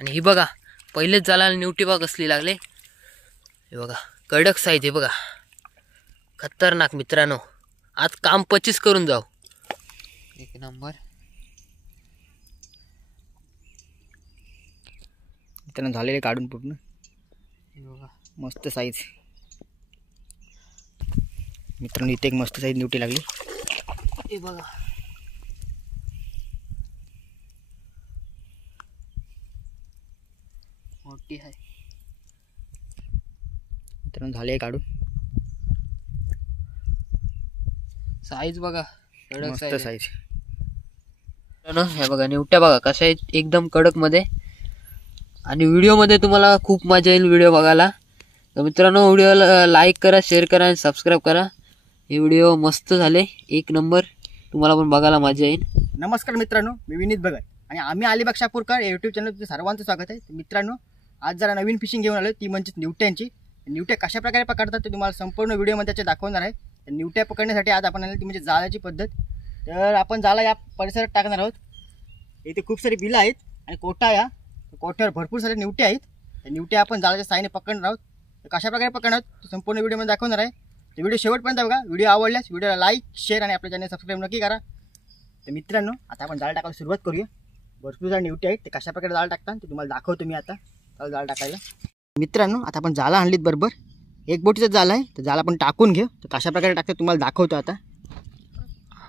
आणि ही बघा पहिलेच जाळाला निवटी बघा कसली लागले। हे बघा कडक साईज आहे बघा, खतरनाक मित्रांनो। आज काम 25 करून जाऊ। एक नंबर मित्रांनो, झालेले काढून पूर्ण। हे बघा मस्त साईज मित्रांनो, इथे एक मस्त साईज निवटी लागली। हे बघा मोठी आहे मित्रांनो, झाले काढून। साईज बघा कडक मस्त साईज साईज हे बघा निवट्या बघा कशा आहेत, एकदम कडक मध्ये। आणि व्हिडिओ मध्ये तुम्हाला खूप मजा येईल व्हिडिओ बघायला। तर मित्रांनो, व्हिडिओला लाईक करा, शेअर करा आणि सबस्क्राईब करा। हे व्हिडिओ मस्त झाले, एक नंबर, तुम्हाला पण बघायला मजा येईल। नमस्कार मित्रांनो, मी विनीत भगत आणि आम्ही अलिबाग शापूरकर यूट्यूब चॅनल तुमचं सर्वांचं स्वागत आहे। मित्रांनो, आज जरा नवीन फिशिंग घेऊन आलो, ती म्हणजे निवट्यांची। निवट्या कशा प्रकारे पकडतात ते तुम्हाला संपूर्ण व्हिडिओमध्ये त्याचे दाखवणार आहे। निवट्या पकडण्यासाठी आज आपण आले ती म्हणजे जाळ्याची पद्धत। तर आपण जाळा या परिसरात टाकणार आहोत। इथे खूप सारी बिलं आहेत आणि कोठा या कोठ्यावर भरपूर सारे निवट्या आहेत। त्या निवट्या आपण जाळ्याच्या साहाय्याने पकडणार आहोत। तर कशा प्रकारे पकडणार आहोत संपूर्ण व्हिडिओमध्ये दाखवणार आहे। तर व्हिडिओ शेवटपर्यंत बघा। व्हिडिओ आवडल्यास व्हिडिओला लाईक, शेअर आणि आपल्या चॅनल सबस्क्राईब नक्की करा। तर मित्रांनो, आता आपण जाळ टाकायला सुरुवात करूया। भरपूर सारे निवट्या आहेत, ते कशा प्रकारे जाळ टाकतात ते तुम्हाला दाखवतो मी आता। चला जाळ टाकायला। मित्रांनो, आता आपण जाळा आणलीत बरोबर, एक बोटीचा जाळ आहे। तर जाळ आपण टाकून घेऊ। तर कशा प्रकारे टाकतात तुम्हाला दाखवतो आता।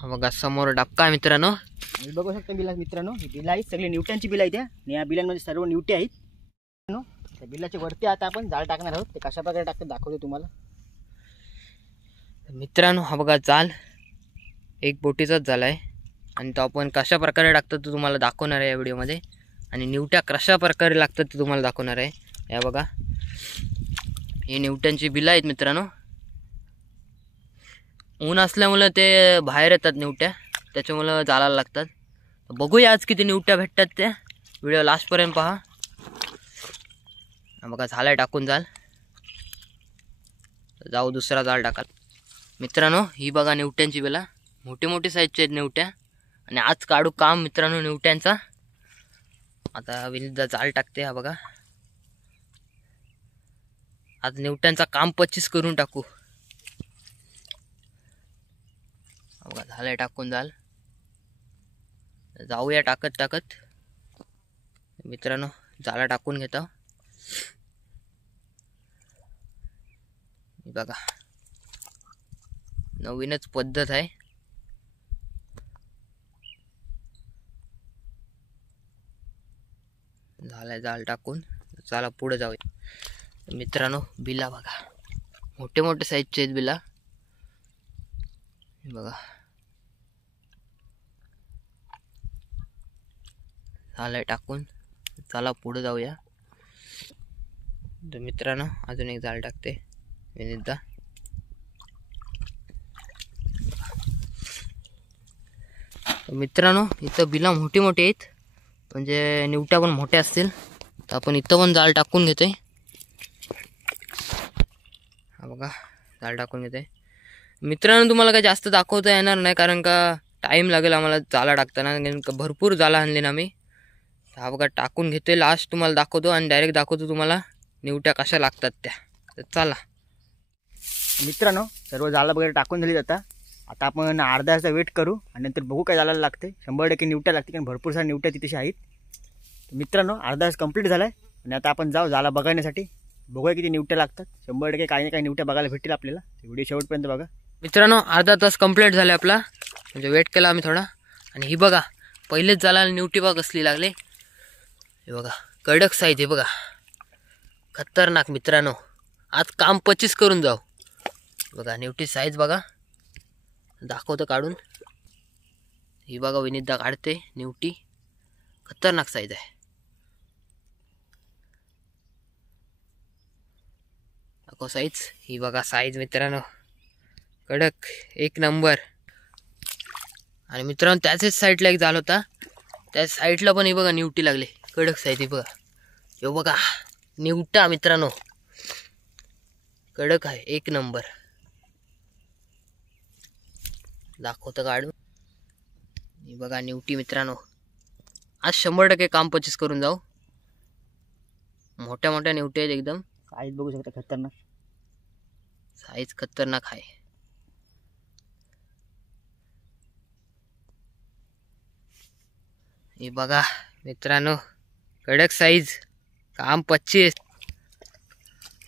बघा समोर डबका आहे मित्रांनो। आणि बघू शकता बिला मित्रांनो, ही बिलं आहेत, सगळी निवट्यांची बिलं आहेत आणि या बिलांमध्ये सर्व निवटे आहेत। त्या बिलाच्या वरती आता आपण जाळ टाकणार आहोत। ते कशा प्रकारे टाकतात दाखवतो तुम्हाला। मित्रांनो, हा बघा जाल एक बोटीचाच जाल आहे आणि तो आपण कशा प्रकारे टाकतात ते तुम्हाला दाखवणार आहे या व्हिडिओमध्ये। आणि निवट्या कशा प्रकारे लागतात ते तुम्हाला दाखवणार आहे। या बघा हे निवट्यांची बिलं आहेत मित्रांनो। ऊन असल्यामुळे ते बाहेर येतात निवट्या, त्याच्यामुळे जाळायला लागतात। बघूया आज किती निवट्या भेटतात त्या, व्हिडिओ लास्टपर्यंत पहा। बघा झालाय टाकून जाल, जाऊ दुसरा जाळ टाकाल। मित्रांनो, ही बघा निवट्यांची बिला, मोठी मोठी साईजच्या आहेत निवट्या। आणि आज काढू काम मित्रांनो निवट्यांचा। आता विनीत जाळ टाकते। हा बघा आज निवट्यांचा काम 25 करून टाकू। बघा झालंय टाकून जाल, जाऊया टाकत टाकत। मित्रांनो, जाळा टाकून घेता। बघा नवीनच पद्धत आहे। झालाय जाळ टाकून, चला पुढे जाऊया। मित्रांनो, बिला बघा मोठे मोठे साईजचे आहेत बिला। बघा झालंय टाकून, चला पुढे जाऊया। तर मित्रांनो, अजून एक जाळ टाकते विनीतदा। मित्रांनो, इथं बिला मोठी मोठी आहेत, म्हणजे निवट्या पण मोठ्या असतील। तर आपण इथं पण जाळ टाकून घेतोय। हा बघा जाळ टाकून घेतोय। मित्रांनो, तुम्हाला काय जास्त दाखवता येणार नाही, कारण का टाईम लागेल आम्हाला जाळा टाकताना, भरपूर जाळा आणले ना मी। हा बघा टाकून घेतोय, लास्ट तुम्हाला दाखवतो आणि डायरेक्ट दाखवतो तुम्हाला निवट्या कशा लागतात त्या। तर चला मित्रांनो, सर्व जाळं वगैरे टाकून झाली आता। आता आपण अर्धा तास वेट करू आणि नंतर बघू काय जाळायला लागते। 100% निवट्या लागते, कारण भरपूर साऱ्या निवट्या तिथे आहेत। तर मित्रांनो, अर्धा तास कंप्लीट झाला आहे आणि आता आपण जाऊ जाळा बघण्यासाठी। बघूया किती निवट्या लागतात। 100% काही ना काही निवट्या बघायला भेटतील आपल्याला। व्हिडिओ शेवटपर्यंत बघा। मित्रांनो, अर्धा तास कंप्लीट झाला आपला, म्हणजे वेट केला आम्ही थोडा। आणि ही बघा पहिलेच जाळाला निवटी बघा कसली लागले। हे बघा कडक साईज आहे बघा, खतरनाक मित्रांनो। आज काम 25 करून जाऊ। बघा निवटी साईज बघा, दाखवतो काढून। ही बघा विनीतदा काढते निवटी, खतरनाक साईज आहे। दाखव साईज, ही बघा साईज मित्रांनो, कडक एक नंबर। आणि मित्रांनो, त्याच्याच साईडला एक जाळ होता, त्या साईडला पण ही बघा निवटी लागली, कडक साईज आहे बघा। हे बघा निवटा मित्रांनो, कडक आहे एक नंबर। दाखवतो काढून। ही बघा निवटी मित्रांनो, आज 100% काम 25 करून जाऊ। मोठ्या मोठ्या निवटे आहेत एकदम. साईज बघू शकता खतरनाक. साईज खतरनाक आहे. हे बघा मित्रांनो, कडक साईज, काम 25.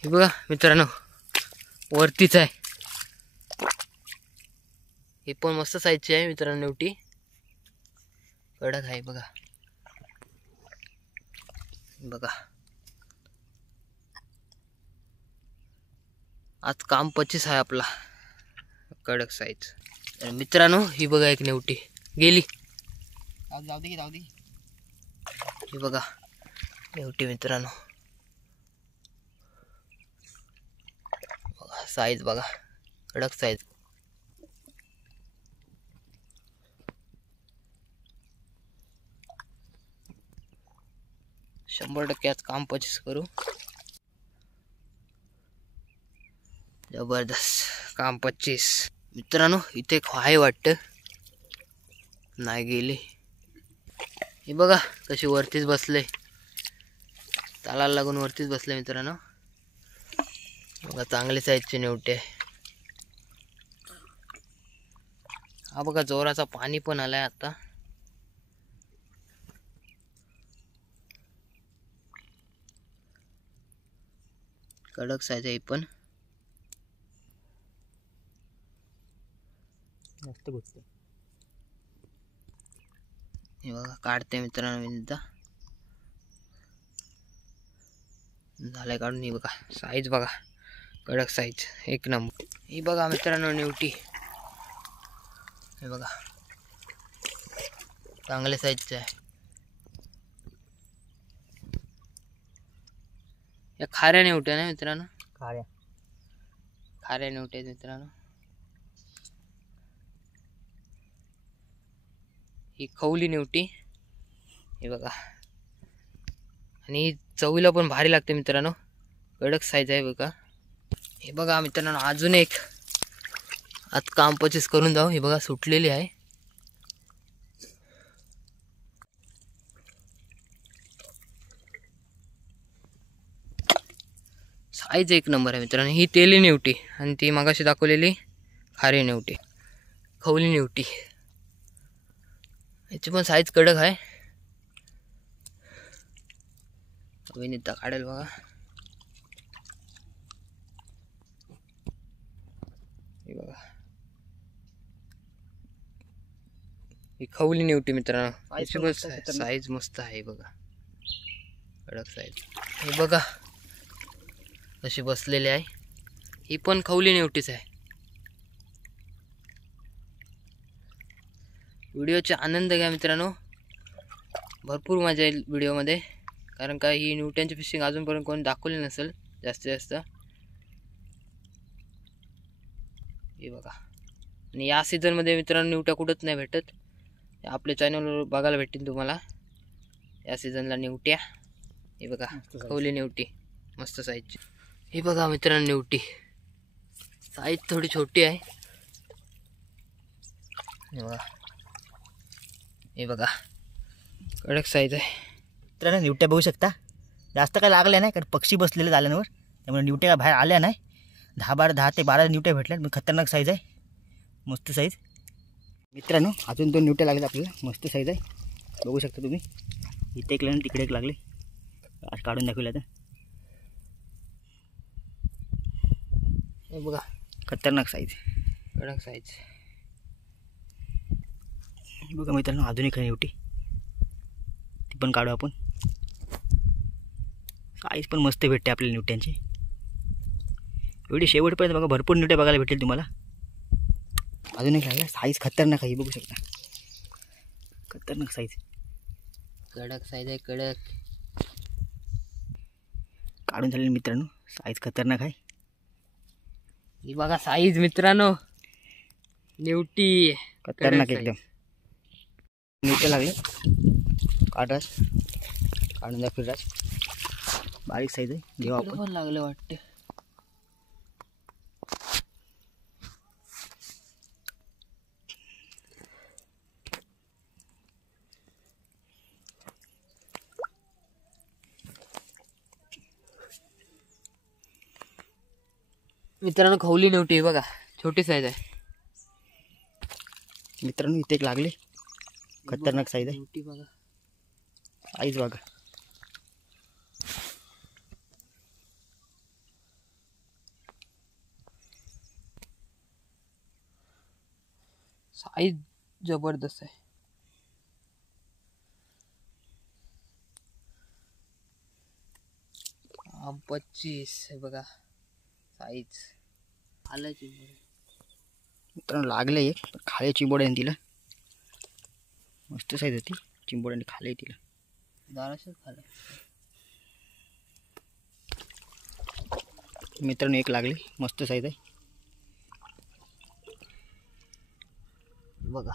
हे बघा मित्रांनो, वरतीच आहे. हे पण मस्त साईजची आहे मित्रांनो. निवटी कडक आहे बघा. बघा आज काम 25 आहे आपला, कडक साईज. तर मित्रांनो ही बघा एक निवटी गेली. जाऊ दे. हे बघा निवटी मित्रांनो. बघा साईज बघा, कडक साईज. शंभर टक्के आज काम 25 करू. जबरदस्त काम 25 मित्रांनो. इथे एक आहे वाटतं, नाही गेली. हे बघा कशी वरतीच बसले, तालाला लागून वरतीच बसले मित्रांनो. बघा चांगली साईजची निवटे. हा बघा जोराचा पाणी पण आलाय आता. कडक साईज आहे पण. मस्त गोष्ट. हे बघा काढते मित्रांनो विनिता. झालंय काढून. हे बघा साईज बघा, कडक साईज एक नंबर. ही बघा मित्रांनो निवटी. हे बघा चांगल्या साईजचे आहे. या खाऱ्या निवट्या ना मित्रांनो, खाऱ्या निवट्या आहेत मित्रांनो. ही खवली निवटी. हे बघा, आणि चवीला पण भारी लागते मित्रांनो. कडक साईज आहे बघा. हे बघा मित्रांनो अजून एक. आज काम 25 करून जाऊ. हे बघा सुटलेली आहे. साईज एक नंबर आहे मित्रांनो. ही तेली निवटी आणि ती मगाशी दाखवलेली खारी निवटी, खवली निवटी. याची पण साईज कडक आहे. विनिता काढेल बघा. हे बघा ही खवली निवटी मित्रांनो. याची पण साईज मस्त आहे बघा, कडक साईज. हे बघा कशी बसलेली आहे. ही पण खवली निवटीच आहे. व्हिडिओचा आनंद घ्या मित्रांनो. भरपूर मजा येईल व्हिडिओमध्ये, कारण का ही निवट्यांची फिशिंग अजूनपर्यंत कोणी दाखवली नसेल जास्तीत जास्त. हे बघा, आणि या सीझनमध्ये मित्रांनो निवट्या कुठंच नाही भेटत. आपल्या चॅनलवर बघायला भेटतील तुम्हाला या सीझनला निवट्या. हे बघा खवली निवटी मस्त साईजची. हे बघा मित्रांनो निवटी. साईज थोडी छोटी आहे. हे बघा कडक साईज आहे मित्रांनो. निवट्या बघू शकता. जास्त काय लागल्या नाही, कारण पक्षी बसलेले झाल्यावर, त्यामुळे निवट्या काय बाहेर आल्या नाही. 10 ते 12 निवट्या भेटल्यात. मग खतरनाक साईज आहे, मस्त साईज मित्रांनो. अजून 2 निवट्या लागल्यात आपल्याला, मस्त साईज आहे. बघू शकता तुम्ही. इथे एक लागले, तिकडे एक लागले. आज काढून दाखवले आता. हे बघा खतरनाक साईज, कडक साईज. बघा मित्रांनो अजून एक निवटी, ती पण काढू आपण. साईज पण मस्त भेटते आपल्याला निवट्यांची. एवढी शेवटपर्यंत बघा, भरपूर निवट्या बघायला भेटेल तुम्हाला. अजून एक लागला, साईज खतरनाक आहे. बघू शकता खतरनाक साईज, कडक साईज आहे कडक. काढून झालेली मित्रांनो. साईज खतरनाक आहे. ही बघा साईज मित्रांनो, निवटी खतरनाक एकदम. निवट्या लागले, काढराज काढून द्या फिरराज. बारीक साईज आहे, घेऊ आपण. पण लागले वाटते. मित्रांनो खवली नव्हती बघा, छोटी साईज आहे मित्रांनो. इथे एक लागले, खतरनाक साईज आहे. नव्हती बघा. साईज बघा. साईज जबरदस्त आहे. हा 25 आहे बघा साईज. आलं चिंबोरी. मित्रांनो लागले एक, खाले चिंबोड्याने तिला. मस्त साईज होती, चिंबोड्याने खाले तिला. दाराशच खाल्लं. मित्रांनो एक लागले, मस्त साईज आहे बघा.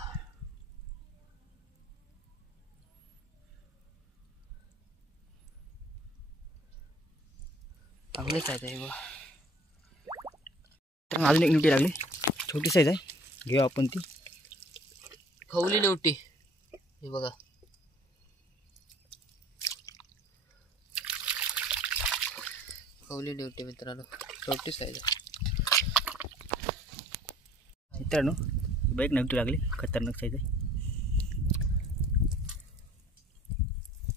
चांगले साईज आहे बघा. तर अजून एक निवटी लागली, छोटी साईज आहे. घेऊ आपण ती. खवली नव्हती हे बघा. खवली नव्हती मित्रांनो, छोटी साईज आहे. मित्रांनो एक निवटी लागली, खतरनाक साईज आहे.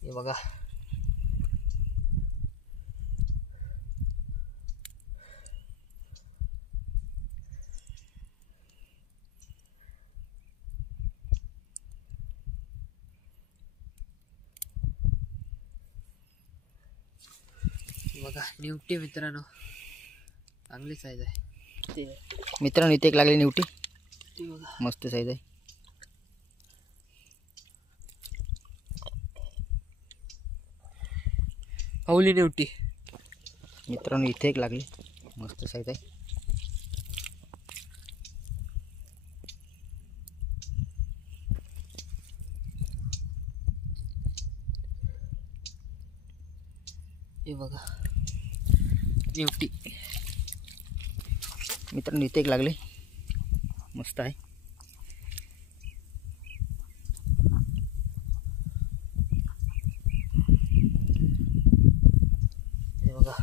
हे बघा. बघा निवटी मित्रांनो, चांगली साईज आहे. ते मित्रांनो इथे एक लागली निवटी, ती बघा. मस्त साईज आहे. खवली नव्हती मित्रांनो इथे एक लागली, मस्त साईज आहे. हे बघा निवटी. मित्रांनो इथे एक लागले, मस्त आहे. हे बघा.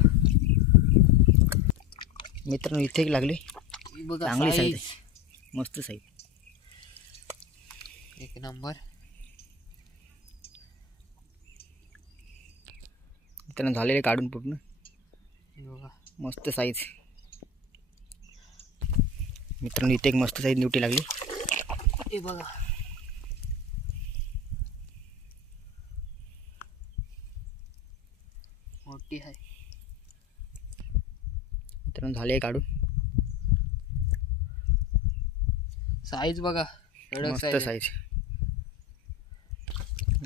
मित्रांनो इथे एक लागले, हे बघा चांगली साईज साईज आहे, मस्त साईज. एक नंबर. मित्रांनो झालेले काढून पूर्ण, हे बघा. मस्त साईज. मित्रांनो इथे एक मस्त साईज निवटी लागली. हे बघा. मोठी आहे मित्रांनो झाले काढून, साईज बघा. कडक मस्त size आहे. साईज.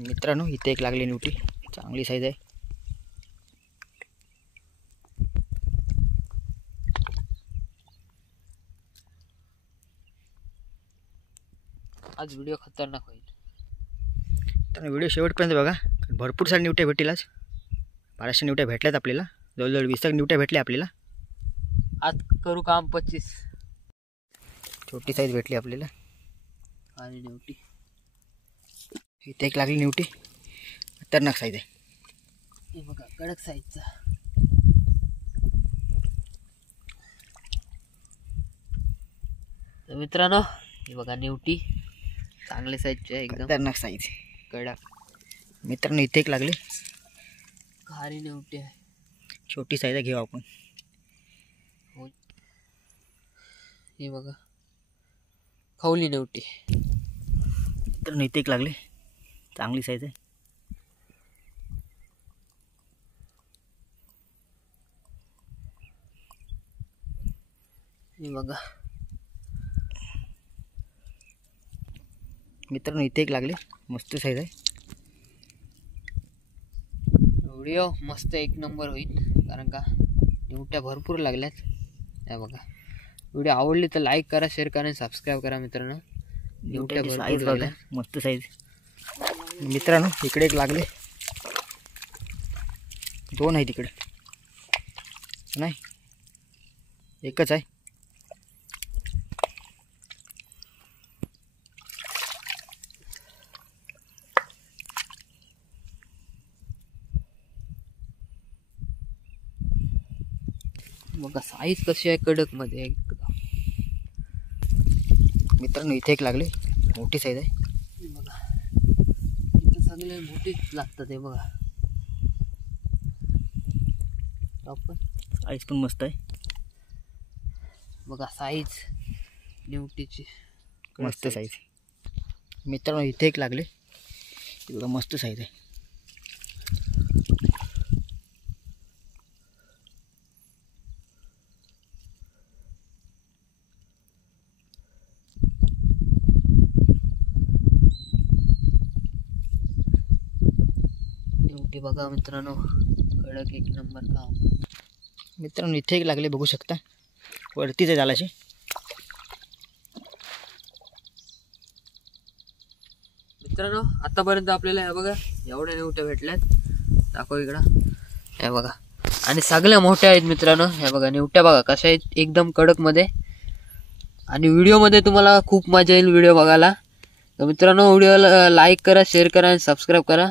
मित्रांनो इथे एक लागली निवटी, चांगली साईज आहे. आज व्हिडिओ खतरनाक होईल. तर व्हिडिओ शेवटपर्यंत बघा, भरपूर साऱ्या निवट्या भेटतील. आज 1200 निवट्या भेटल्यात आपल्याला, जवळजवळ 20 निवट्या भेटल्या आपल्याला. आज करू काम 25. छोटी साईज भेटली आपल्याला. आणि निवटी इथे एक लागली निवटी, खतरनाक साईज आहे. हे बघा कडक साईजचा. तर मित्रांनो हे बघा निवटी, चांगले साईजची आहे एकदम, खतरनाक साईज. कडक. मित्रांनो इथे एक लागली, खारी निवटी आहे. छोटी साईज आहे, घेऊ आपण. हो. हे बघा खवली निवटी. मित्रांनो इथे एक लागली, चांगली साईज आहे. हे बघा. मित्रांनो इथे एक लागली, मस्त साईज आहे. व्हिडिओ मस्त एक नंबर होईल, कारण का निवट्या भरपूर लागल्यात. हे बघा. व्हिडिओ आवडली तर लाईक करा, शेअर करा आणि सबस्क्राईब करा मित्रांनो. निवट्या भरपूर साईज बघा, लागल्या. मस्त साईज. मित्रांनो इकडे एक लागले, दोन आहे तिकडे, नाही एकच आहे. बघा साईज कशी आहे कडकमध्ये एकदम. मित्रांनो इथे एक लागले, मोठी साईज आहे. बघा इथं सगळे मोठीच लागतात हे बघा. टॉपर साईज पण मस्त आहे. बघा साईज निवटीची मस्त साईज. मित्रांनो इथे एक लागले, बघा मस्त साईज आहे. निवटी बघा मित्रांनो, कडक एक नंबर काम. मित्रांनो इथे एक लागले, बघू शकता वरतीच आहे जालाची. मित्रांनो आतापर्यंत आपल्याला हे बघा एवढ्या निवट्या भेटल्यात. दाखव इकडं, हे बघा. आणि सगळ्या मोठ्या आहेत मित्रांनो. हे बघा निवट्या बघा कशा आहेत, एकदम कडकमध्ये. आणि व्हिडिओमध्ये तुम्हाला खूप मजा येईल व्हिडिओ बघायला. तर मित्रांनो व्हिडिओला लाईक करा, शेअर करा आणि सबस्क्राईब करा.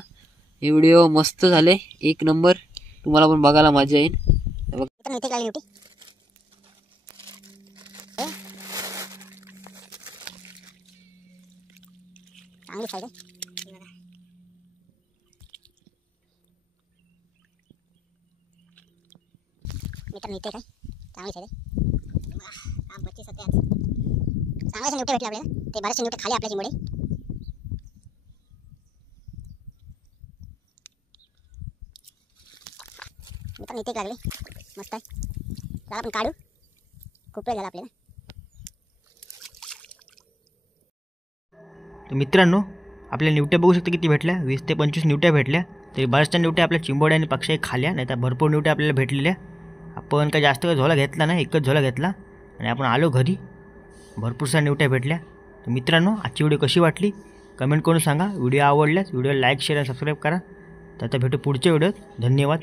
हे व्हिडिओ मस्त झाले, एक नंबर. तुम्हाला पण बघायला मजा येईल. हे बघा इथे लागली निवटी. चांगली साईज आहे. मित्रांनो इथे काय चांगली साईज आहे. काम बच्चे सध्या चांगल्याशा निवटे भेटले आपल्याला. ते बऱ्याचशा निवटे खाली आपल्या चिंबोडे. मित्रांनो इथे लागले, मस्त आहे. चला आपण काढू, खूप वेळ झाला आपल्याला. तर मित्रांनो आपल्या निवट्या बघू शकता किती भेटल्या. 20 ते 25 निवट्या भेटल्या. तरी बऱ्याचशा निवट्या आपल्या चिंबोड्या आणि पक्षी खाल्या, नाही तर भरपूर निवट्या आपल्याला भेटलेल्या. आपण काही जास्त झोला घेतला नाही, एकच झोला घेतला आणि आपण आलो घरी. भरपूरशा निवट्या भेटल्या. तर मित्रांनो आजची व्हिडिओ कशी वाटली कमेंट करून सांगा. व्हिडिओ आवडल्यास व्हिडिओला लाईक शेअर आणि सबस्क्राईब करा. तर आता भेटू पुढच्या व्हिडिओत. धन्यवाद.